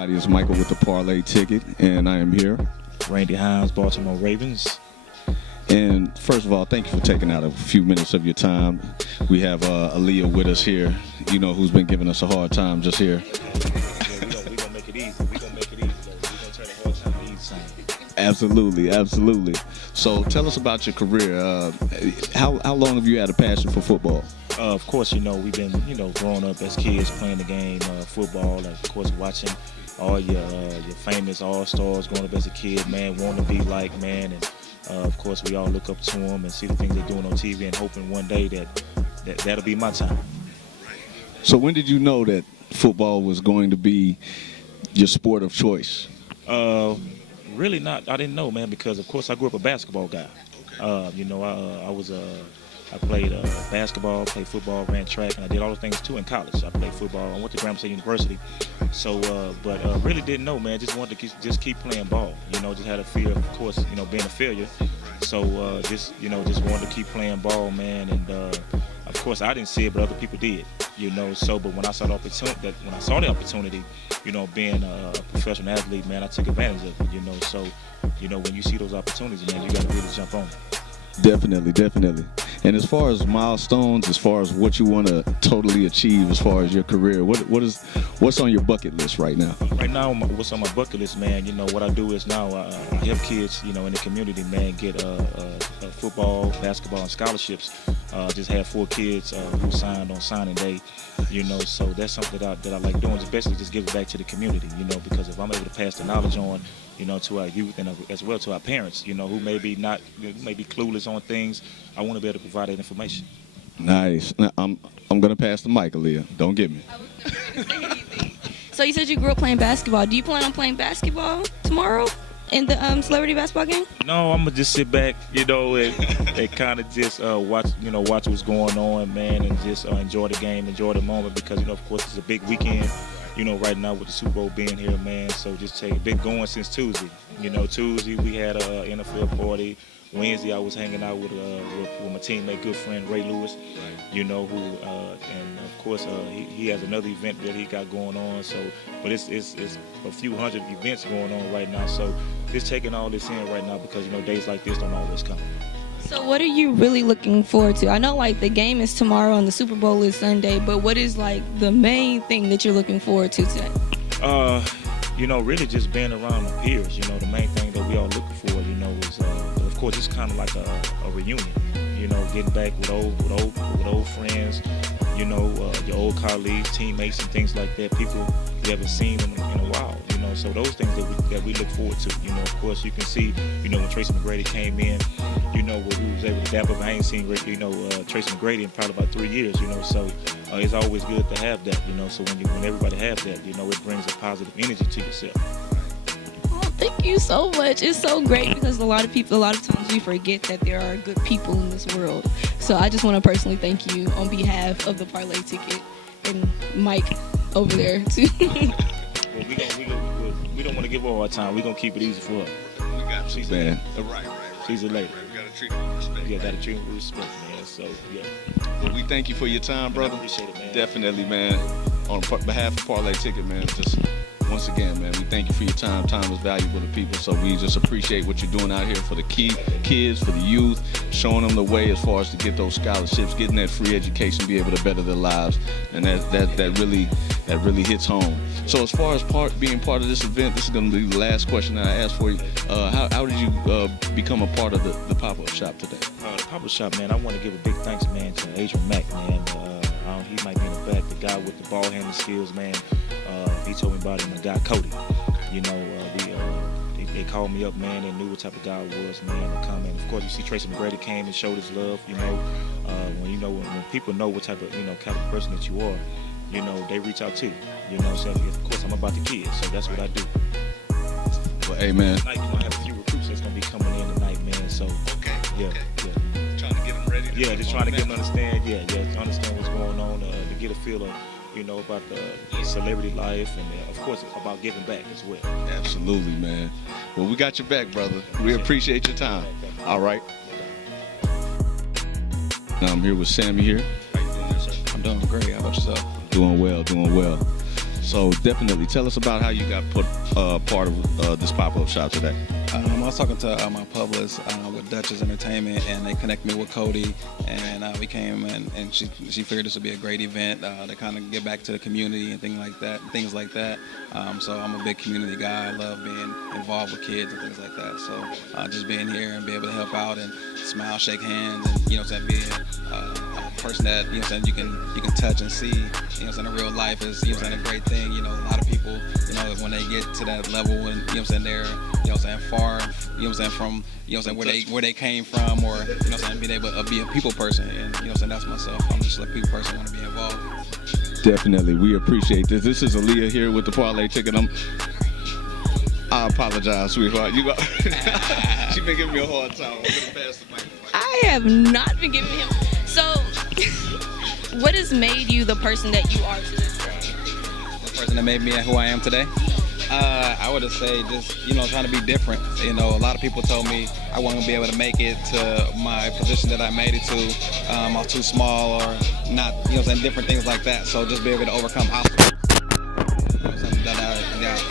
everybody? It's Michael with the Parlay Ticket, and I am here. Randy Hines, Baltimore Ravens. And first of all, thank you for taking out a few minutes of your time. We have Aaliyah with us here, who's been giving us a hard time just here. We're going to make it easy. We're going to make it easy, though. We're going to turn the hard time to easy time. Absolutely, absolutely. So tell us about your career. How long have you had a passion for football? Of course, we've been, growing up as kids playing the game, football, of course, watching all your famous all-stars growing up as a kid, man, wanting to be like, man, and of course, we all look up to them and see the things they're doing on TV and hoping one day that'll be my time. So when did you know that football was going to be your sport of choice? Really not. I didn't know, man, because, of course, I grew up a basketball guy. I played basketball, played football, ran track, and I did all those things too in college. I played football. I went to Grambling State University. So, but really didn't know, man. Just wanted to keep playing ball. Just had a fear, of course, being a failure. So, just wanted to keep playing ball, man. And of course, I didn't see it, but other people did. So, but when I saw the opportunity, being a professional athlete, man, I took advantage of it. So, when you see those opportunities, man, you got to really jump on it. Definitely. And as far as milestones, as far as what you want to totally achieve as far as your career, what's on your bucket list right now? Right now, what's on my bucket list, man, what I do is now I help kids, in the community, man, get football, basketball, and scholarships. Just had 4 kids who signed on signing day, so that's something that I like doing, especially just give it back to the community, because if I'm able to pass the knowledge on, to our youth and as well to our parents, who may be clueless on things, I want to be able to provide that information. Nice. Now, I'm going to pass the mic, Aaliyah. Don't get me. I was not going to say anything. So you said you grew up playing basketball. Do you plan on playing basketball tomorrow in the celebrity basketball game? No, I'm going to just sit back, and kind of just watch what's going on, man, and just enjoy the game, enjoy the moment because, of course, it's a big weekend. Right now with the Super Bowl being here, man, so just been going since Tuesday. Tuesday we had a NFL party. Wednesday I was hanging out with my teammate, good friend Ray Lewis, and of course he has another event that he got going on. So, but it's a few hundred events going on right now. So just taking all this in right now because days like this don't always come. So what are you really looking forward to? I know the game is tomorrow and the Super Bowl is Sunday, but what is the main thing that you're looking forward to today? Really just being around my peers. The main thing that we all looking for, is of course it's kind of like a reunion. Getting back with old friends. Your old colleagues, teammates, and things like that. People you haven't seen in a while. So those things that we look forward to. Of course you can see. When Tracy Mcgrady came in. Where we was able to dap up. I ain't seen Tracy Mcgrady in probably about 3 years. So it's always good to have that. So when everybody has that, it brings a positive energy to yourself. Oh, thank you so much. It's so great because a lot of times we forget that there are good people in this world. So I just want to personally thank you on behalf of the Parlay Ticket and Mike over there too. Well, we don't want to give her all our time. We're gonna keep it easy for her. We got you, man. Right. She's a lady. We gotta treat her with respect. Yeah, gotta treat her with respect, man. So yeah. Well, we thank you for your time, brother. I appreciate it, man. Definitely, man. On behalf of Parlay Ticket, man, just once again, man, we thank you for your time. Time is valuable to people, so we just appreciate what you're doing out here for the kids, for the youth, showing them the way as far as to get those scholarships, getting that free education, be able to better their lives, and that really hits home. So as far as being part of this event, this is going to be the last question that I asked for you. How did you become a part of the pop-up shop today? The pop-up shop, man, I want to give a big thanks, man, to Adrian Mack, man. He might be in the back, the guy with the ball handling skills, man. He told me about him, the guy Cody. They called me up, man. They knew what type of guy I was, man. To come in. Of course, you see Tracy Mcgrady came and showed his love. When people know what type of kind of person that you are, they reach out to you. So of course I'm about the kids, so that's what I do. Well, hey, man. Tonight, I have a few recruits that's gonna be coming in tonight, man. So yeah. Trying to get them ready. Just trying to get them to understand. To understand what's going on, to get a feel of. About the celebrity life and, of course, about giving back as well. Absolutely, man. Well, we got your back, brother. We appreciate your time. All right. Now I'm here with Sammy here. How you doing there, sir? I'm doing great. How about yourself? Doing well. So definitely tell us about how you got put part of this pop-up shop today. I was talking to my publicist with Dutchess Entertainment, and they connected me with Cody, and we came and she figured this would be a great event to kind of get back to the community and things like that. So I'm a big community guy. I love being involved with kids and things like that. So just being here and be able to help out and smile, shake hands, and being a person that you can touch and see, in real life is a great thing. A lot of people, when they get to that level and they're far, from where they came from, or being able to be a people person, and that's myself. I'm just a people person, want to be involved. Definitely, we appreciate this. This is Aaliyah here with the Parlay Ticket. I apologize, sweetheart. She been giving me a hard time. I'm gonna pass the mic. I have not been giving him. So, what has made you the person that you are to this day? The person that made me who I am today? I would just say just, trying to be different. A lot of people told me I wasn't going to be able to make it to my position that I made it to. I was too small or not, different things like that. So just be able to overcome obstacles. Something that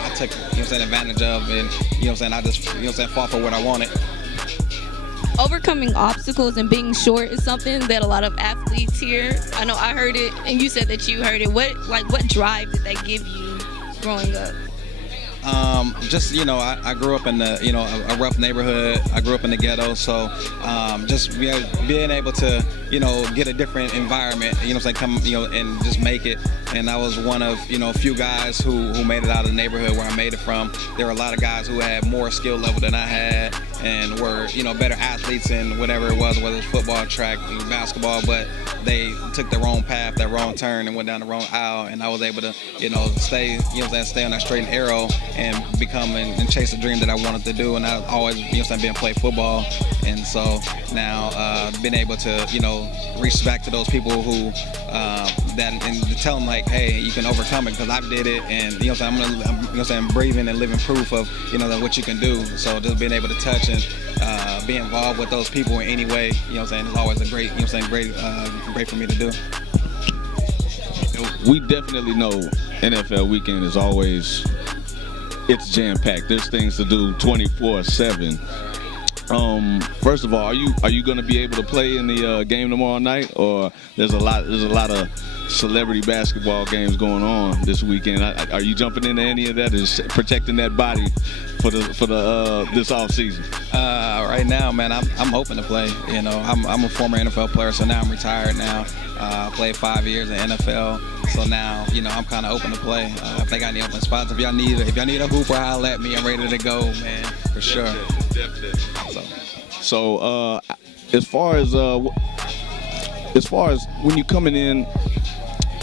I took, advantage of, and, I just, fought for what I wanted. Overcoming obstacles and being short is something that a lot of athletes hear. I know I heard it, and you said that you heard it. What drive did that give you growing up? Just, I grew up in a rough neighborhood. I grew up in the ghetto, so just being able to, get a different environment, come, and just make it. And I was one of, a few guys who made it out of the neighborhood where I made it from. There were a lot of guys who had more skill level than I had and were, better athletes in whatever it was, whether it's football, track, basketball, but they took the wrong path, that wrong turn, and went down the wrong aisle. And I was able to, stay on that straight and arrow and become and chase the dream that I wanted to do. And I always, been playing football. And so now been able to, reach back to those people who and to tell them like, hey, you can overcome it, because I did it, and I'm breathing and living proof of that what you can do. So just being able to touch and be involved with those people in any way, is always a great, great for me to do. We definitely know NFL weekend is always, it's jam-packed. There's things to do 24/7. First of all, are you going to be able to play in the game tomorrow night, or there's a lot of celebrity basketball games going on this weekend? Are you jumping into any of that? Is protecting that body for the this off season? Right now, man, I'm hoping to play. I'm a former NFL player, so now I'm retired now. I played 5 years in NFL, so now I'm kind of open to play. If they got any open spots, if y'all need a hooper, holler at me. I'm ready to go, man, for sure. Definitely. So as far as when you coming in,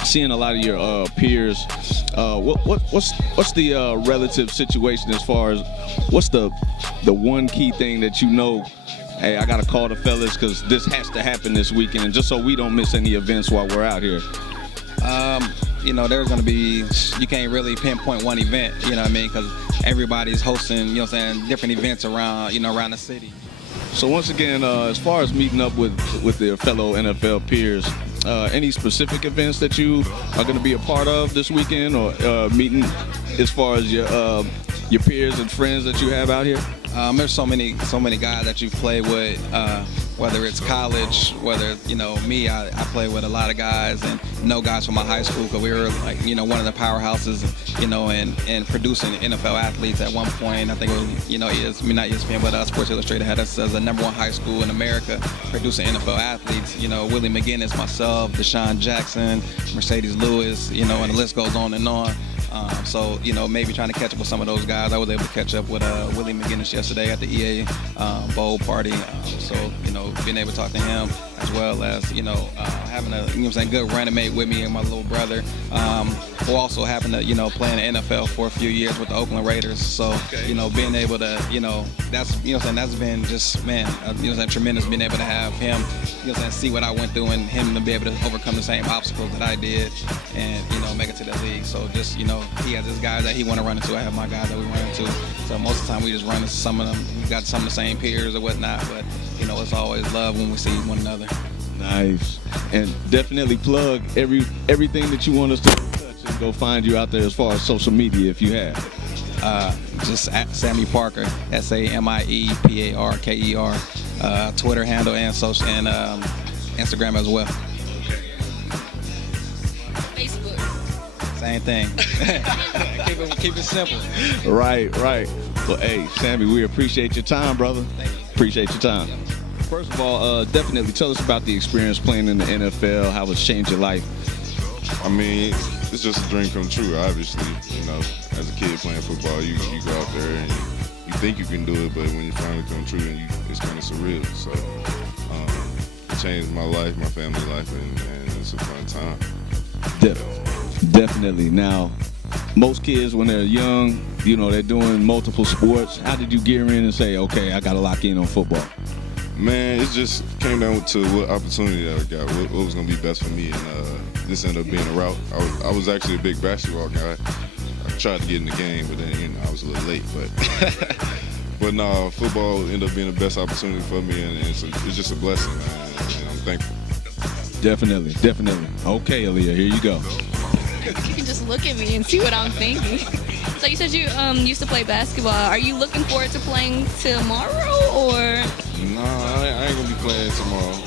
seeing a lot of your peers, what's the relative situation as far as what's the one key thing that hey, I gotta call the fellas because this has to happen this weekend, just so we don't miss any events while we're out here? There's going to be, you can't really pinpoint one event, because everybody's hosting, different events around, around the city. So once again, as far as meeting up with their fellow NFL peers, any specific events that you are going to be a part of this weekend, or meeting as far as your peers and friends that you have out here? There's so many guys that you've played with, whether it's college, whether me, I play with a lot of guys and know guys from my high school, because we were like one of the powerhouses, and producing NFL athletes at one point. I think it was not ESPN, but Sports Illustrated had us as the #1 high school in America producing NFL athletes. Willie McGinnis, myself, Deshaun Jackson, Mercedes Lewis, and the list goes on and on. So, maybe trying to catch up with some of those guys. I was able to catch up with Willie McGinnis yesterday at the EA Bowl party. So, being able to talk to him, as well as, having a, good running mate with me and my little brother, who also happened to, play in the NFL for a few years with the Oakland Raiders. So, being able to, that's, that's been just, man, tremendous being able to have him, see what I went through, and him to be able to overcome the same obstacles that I did, and, make it to the league. So just, he has his guys that he want to run into. I have my guys that we run into. So most of the time we just run into some of them. We got some of the same peers or whatnot, but, it's always love when we see one another. Nice. And definitely plug everything that you want us to touch can go find you out there as far as social media if you have. Just at Sammy Parker, SAMIEPARKER, Twitter handle and social and Instagram as well. Facebook. Same thing. keep it simple. Right. Well, hey, Sammy, we appreciate your time, brother. Appreciate your time. First of all, definitely tell us about the experience playing in the NFL, how it's changed your life. I mean, it's just a dream come true, obviously. You know, as a kid playing football, you go out there and you think you can do it, but when you finally come true, it's kind of surreal. So it changed my life, my family life, and it's a fun time. Definitely. Now, most kids, when they're young, they're doing multiple sports. How did you gear in and say, okay, I got to lock in on football? Man, it just came down to what opportunity that I got, what was going to be best for me, and this ended up being a route. I was actually a big basketball guy. I tried to get in the game, but then I was a little late. But no, football ended up being the best opportunity for me, and it's just a blessing, man, and I'm thankful. Definitely. Okay, Aaliyah, here you go. You can just look at me and see what I'm thinking. So you said you used to play basketball. Are you looking forward to playing tomorrow, or? Nah, I ain't gonna be playing tomorrow.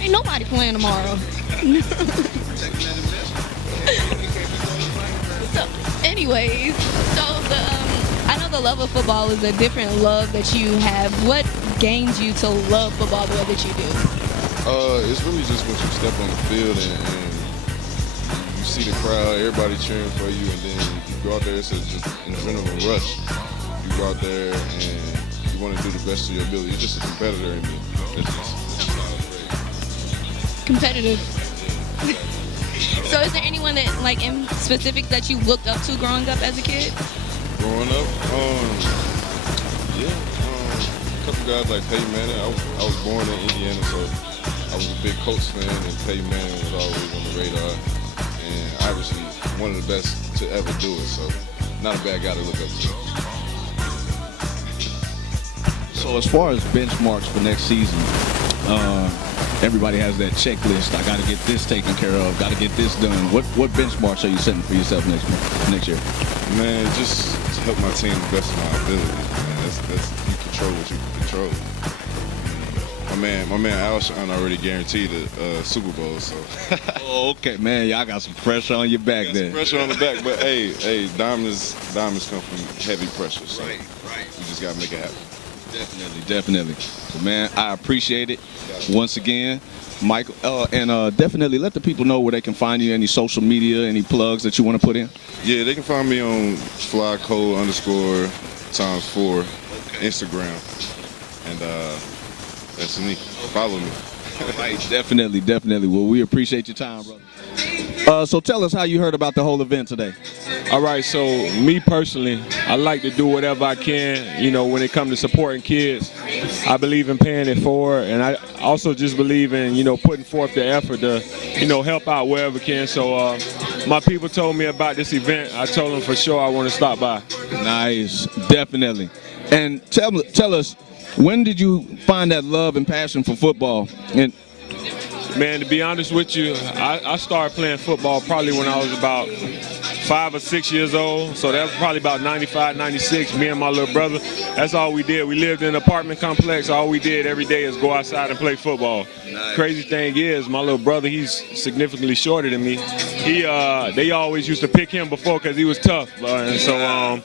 Ain't nobody playing tomorrow. So, anyways, I know the love of football is a different love that you have. What gains you to love football the way that you do? It's really just when you step on the field and you see the crowd, everybody cheering for you, and then you go out there, it's just an adrenaline rush. You go out there and you want to do the best of your ability. You're just a competitor in me. Competitive. So is there anyone that, like, in specific that you looked up to growing up as a kid? Growing up, a couple guys like Peyton Manning. I was born in Indiana, so I was a big Colts fan, and Peyton Manning was always on the radar. And obviously, one of the best to ever do it, so not a bad guy to look up to. So as far as benchmarks for next season, everybody has that checklist. I got to get this taken care of, got to get this done. What benchmarks are you setting for yourself next year? Man, just to help my team the best of my ability. Man, that's you control what you can control. My man Alshon already guaranteed a Super Bowl, so. Oh, okay, man. Y'all got some pressure on your back there. Pressure on the back, but hey, diamonds come from heavy pressure, so Right. you just gotta make it happen. Definitely. So, man, I appreciate it once again, Michael, and definitely let the people know where they can find you. Any social media, any plugs that you want to put in? Yeah, they can find me on flycode_times4 Instagram, and that's me. Follow me. Right, definitely. Well, we appreciate your time, brother. So tell us how you heard about the whole event today. All right, so me personally, I like to do whatever I can, when it comes to supporting kids. I believe in paying it forward, and I also just believe in, putting forth the effort to, help out wherever we can. So my people told me about this event. I told them for sure I want to stop by. Nice, definitely. And tell us, when did you find that love and passion for football? And man, to be honest with you, I started playing football probably when I was about 5 or 6 years old. So that was probably about 95, 96, me and my little brother. That's all we did. We lived in an apartment complex. All we did every day is go outside and play football. Nice. Crazy thing is, my little brother, he's significantly shorter than me. They always used to pick him before because he was tough. And so,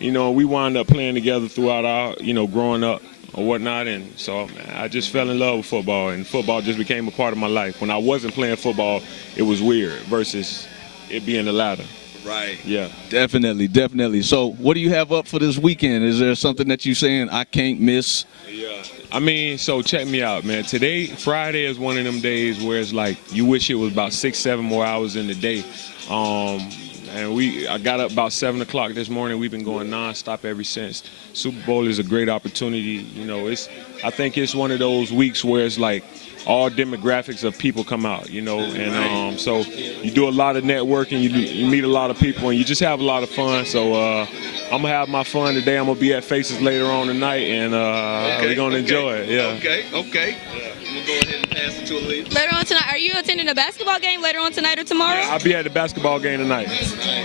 we wound up playing together throughout our, growing up or whatnot, and so man, I just fell in love with football, and football just became a part of my life. When I wasn't playing football, it was weird versus it being the latter. Right. Yeah. Definitely. So what do you have up for this weekend? Is there something that you're saying I can't miss? Yeah. I mean, so check me out, man. Today, Friday, is one of them days where it's like you wish it was about 6-7 more hours in the day. And I got up about 7 o'clock this morning. We've been going nonstop ever since. Super Bowl is a great opportunity. I think it's one of those weeks where it's like all demographics of people come out, and so you do a lot of networking, you meet a lot of people, and you just have a lot of fun. So I'm gonna have my fun today. I'm gonna be at Faces later on tonight, and we're gonna enjoy it. Yeah. Okay. We'll go ahead and Later on tonight, are you attending a basketball game later on tonight or tomorrow? I'll be at the basketball game tonight.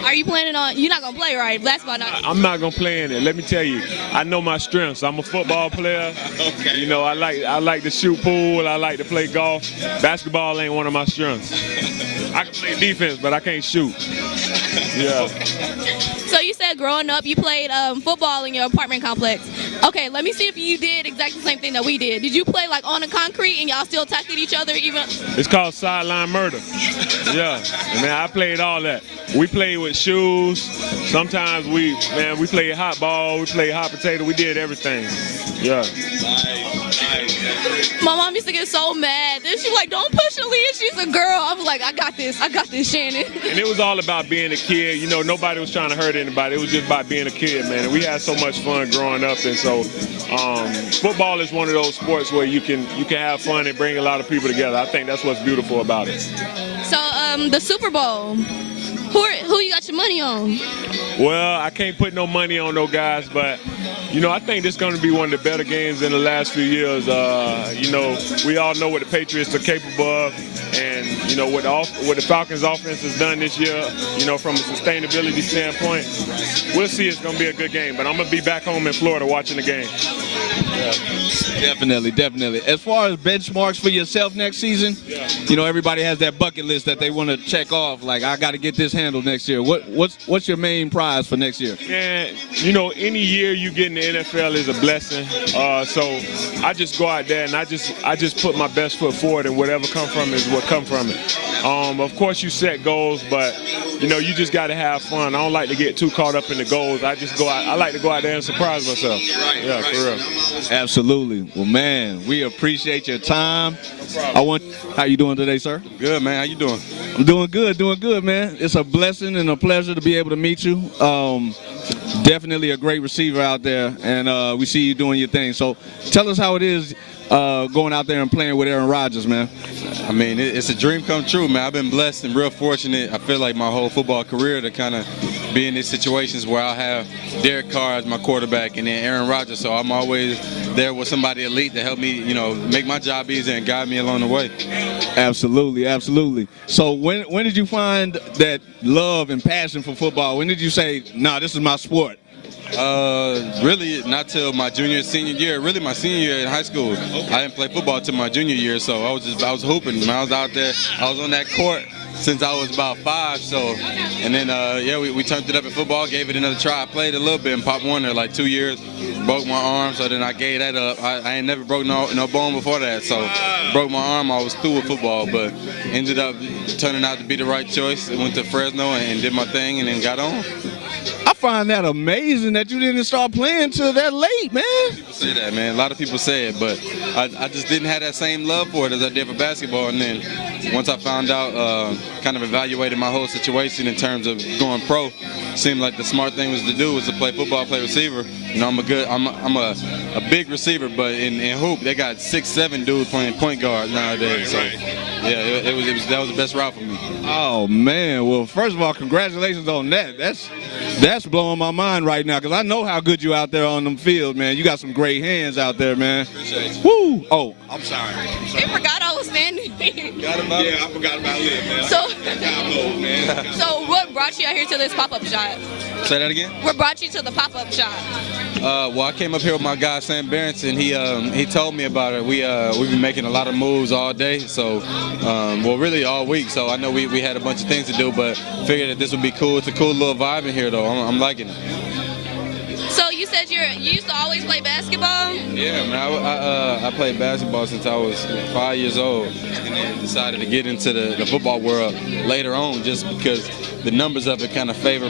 Are you planning on? You're not gonna play, right? Basketball not. I'm not gonna play in it. Let me tell you, I know my strengths. I'm a football player. Okay. You know, I like to shoot pool. I like to play golf. Basketball ain't one of my strengths. I can play defense, but I can't shoot. Yeah. So you said growing up you played football in your apartment complex. Okay, let me see if you did exactly the same thing that we did. Did you play like on the concrete and y'all still attacking each other even? It's called sideline murder. Yeah. Man, I played all that. We played with shoes. Sometimes we played hot ball. We played hot potato. We did everything. Yeah. My mom used to get so mad. Then she's like, "Don't push Aaliyah. She's a girl." I was like, "I got this, Shannon." And it was all about being a kid. You know, nobody was trying to hurt anybody. It was just about being a kid, man. And we had so much fun growing up. And so football is one of those sports where you can have fun and bring a lot of people together. I think that's what's beautiful about it. So the Super Bowl, who you got your money on? Well, I can't put no money on no guys, but you know, I think this is going to be one of the better games in the last few years. You know, we all know what the Patriots are capable of, and you know what the Falcons' offense has done this year. You know, from a sustainability standpoint, we'll see. It's going to be a good game, but I'm going to be back home in Florida watching the game. Yeah. Definitely. As far as benchmarks for yourself next season, you know, everybody has that bucket list that they want to check off. Like, I got to get this handled next year. What's your main prize for next year? Man, you know, any year you get in the NFL is a blessing. So I just go out there and I just put my best foot forward, and whatever come from it is what come from it. Of course, you set goals, but you know, you just got to have fun. I don't like to get too caught up in the goals. I like to go out there and surprise myself. For real. Absolutely. Well, man, we appreciate your time. How you doing today, sir? Good, man. How you doing? I'm doing good, man. It's a blessing and a pleasure to be able to meet you. Definitely a great receiver out there, and we see you doing your thing. So tell us how it is going out there and playing with Aaron Rodgers, man. I mean, it's a dream come true, man. I've been blessed and real fortunate. I feel like my whole football career to kind of be in these situations where I'll have Derek Carr as my quarterback and then Aaron Rodgers. So I'm always there with somebody elite to help me, you know, make my job easier and guide me along the way. Absolutely. So when did you find that love and passion for football? When did you say, nah, this is my sport? Really not till my senior year. Really my senior year in high school. I didn't play football till my junior year, so I was hooping. When I was out there, I was on that court since I was about 5. So, and then we turned it up in football, gave it another try. I played a little bit in Pop Warner, like 2 years. Broke my arm, so then I gave that up. I ain't never broke no bone before that, so broke my arm. I was through with football, but ended up turning out to be the right choice. I went to Fresno and did my thing, and then got on. I find that amazing that you didn't start playing till that late, man. People say that, man. A lot of people say it, but I just didn't have that same love for it as I did for basketball. And then once I found out, kind of evaluated my whole situation in terms of going pro, seemed like the smart thing was to do was to play football, play receiver. You know, I'm a big receiver, but in hoop they got 6'7" dudes playing point guard nowadays. So yeah, that was the best route for me. Oh man, well first of all, congratulations on that. That's blowing my mind right now because I know how good you out there on them field, man. You got some great hands out there, man. Woo! Oh, I'm sorry. I forgot I was standing here. I forgot about it, man. So what brought you out here to this pop-up shop? Say that again? What brought you to the pop-up shop? Well, I came up here with my guy Sam Berenson. He told me about it. We've been making a lot of moves all day, so really all week. So I know we had a bunch of things to do, but figured that this would be cool. It's a cool little vibe in here, though. I'm liking it. So you said you used to always play basketball? Yeah, man. I played basketball since I was 5 years old, and then decided to get into the football world later on, just because the numbers of it kind of favor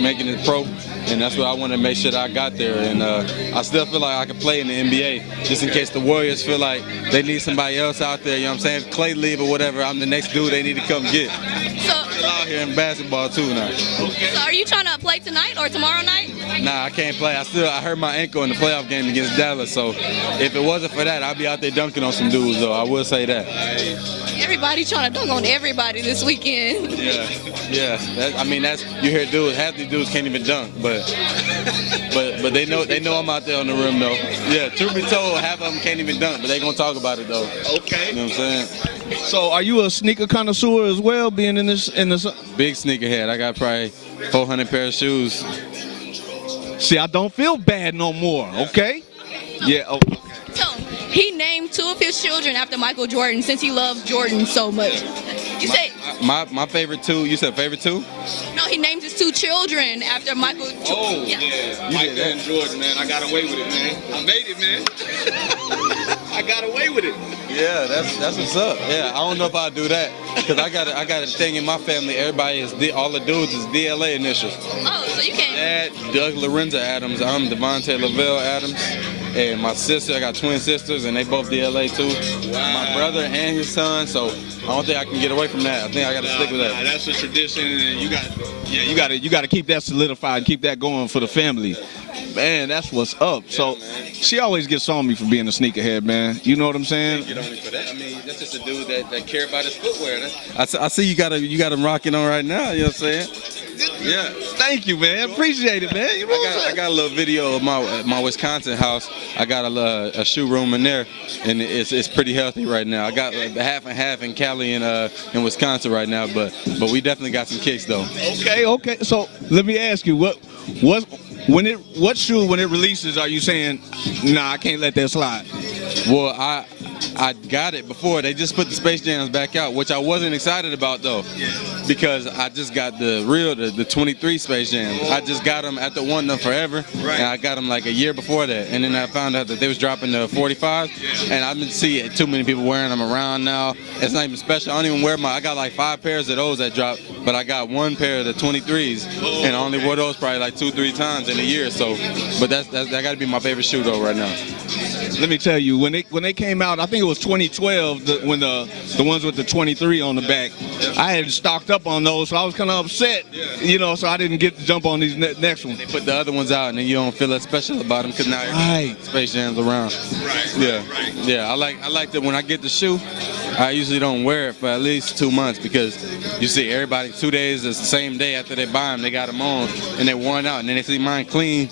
making it pro, and that's what I wanted to make sure that I got there. And I still feel like I could play in the NBA, just in case the Warriors feel like they need somebody else out there. You know what I'm saying? If Clay leave or whatever, I'm the next dude they need to come get. So I'm still out here in basketball too now. So are you trying to play tonight or tomorrow night? Nah, I can't play. I hurt my ankle in the playoff game against Dallas, so if it wasn't for that, I'd be out there dunking on some dudes, though. I will say that. Everybody trying to dunk on everybody this weekend. Yeah. That's you hear dudes. Half these dudes can't even dunk, but they know I'm out there on the rim though. Yeah, truth be told, half of them can't even dunk, but they gonna talk about it though. Okay. You know what I'm saying? So, are you a sneaker connoisseur as well, being in this? Big sneakerhead. I got probably 400 pair of shoes. See, I don't feel bad no more. Okay. Yeah. Okay. So he named 2 of his children after Michael Jordan since he loved Jordan so much. You say My favorite 2. You said favorite 2? no. He named his 2 children after Michael Jordan. Oh, yeah. Michael and Jordan, man. I got away with it, man. I made it, man. I got away with it. Yeah, that's what's up. Yeah, I don't know if I'll do that because I got a thing in my family. Everybody is all the dudes is DLA initials. Oh, so you can't. Dad, Doug Lorenzo Adams. I'm Devontae Lavelle Adams. And my sister, I got twin sisters, and they both DLA too. Wow. My brother and his son, so I don't think I can get away from that. I think I got to stick with that. That's a tradition, and you got to keep that solidified and keep that going for the family. Man, that's what's up. Yeah, so, man. she always gets on me for being a sneakerhead, man. You know what I'm saying? Get on me for that. I mean, that's just a dude that care about his footwear. I see you got him rocking on right now. You know what I'm saying? Yeah. Thank you, man. Appreciate it, man. You know what I'm saying? I got a little video of my Wisconsin house. I got a shoe room in there, and it's pretty healthy right now. I got like half and half in Cali and in Wisconsin right now, but we definitely got some kicks though. Okay. So let me ask you, what shoe when it releases are you saying, nah, I can't let that slide? Well, I got it before. They just put the Space Jams back out, which I wasn't excited about though, because I just got the 23 Space Jams. I just got them after wanting them forever, and I got them like a year before that. And then I found out that they was dropping the 45, and I've been seeing too many people wearing them around now. It's not even special. I don't even wear I got like 5 pairs of those that dropped, but I got 1 pair of the 23s, and I only wore those probably like 2-3 times in a year. So, but that got to be my favorite shoe though right now. Let me tell you, when they came out, I think it was 2012 when the ones with the 23 on the back. I had stocked up on those, so I was kind of upset, so I didn't get to jump on these next ones. They put the other ones out, and then you don't feel as special about them because now Space Jam's around. Yeah. I like that when I get the shoe, I usually don't wear it for at least 2 months because you see everybody 2 days is the same day after they buy them, they got them on and they're worn out, and then they see mine clean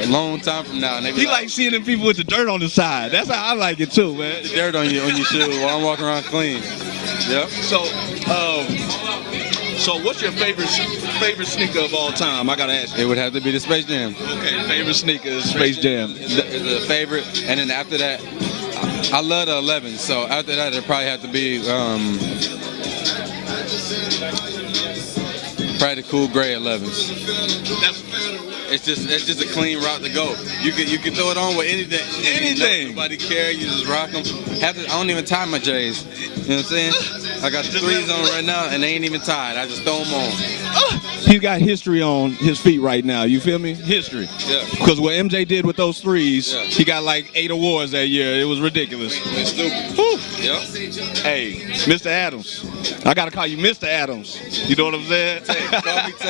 a long time from now. And they be You like seeing them people with the dirt on the side. That's how I like it too, man. the dirt on your shoe while I'm walking around clean. Yep. So what's your favorite sneaker of all time? I gotta ask you. It would have to be the Space Jam. Okay, favorite sneaker is Space Jam. Is a favorite, and then after that, I love the 11s. So after that, it'd probably have to be probably the cool gray 11s. It's just a clean route to go. You can throw it on with anything. Anything. Nobody care. You just rock them. I don't even tie my J's. You know what I'm saying? I got the 3s on right now, and they ain't even tied. I just throw them on. He's got history on his feet right now. You feel me? History. Yeah. Because what MJ did with those 3s, Yeah. he got like 8 awards that year. It was ridiculous. It's stupid. Whew. Yep. Hey, Mr. Adams. I gotta call you Mr. Adams. You know what I'm saying? Call me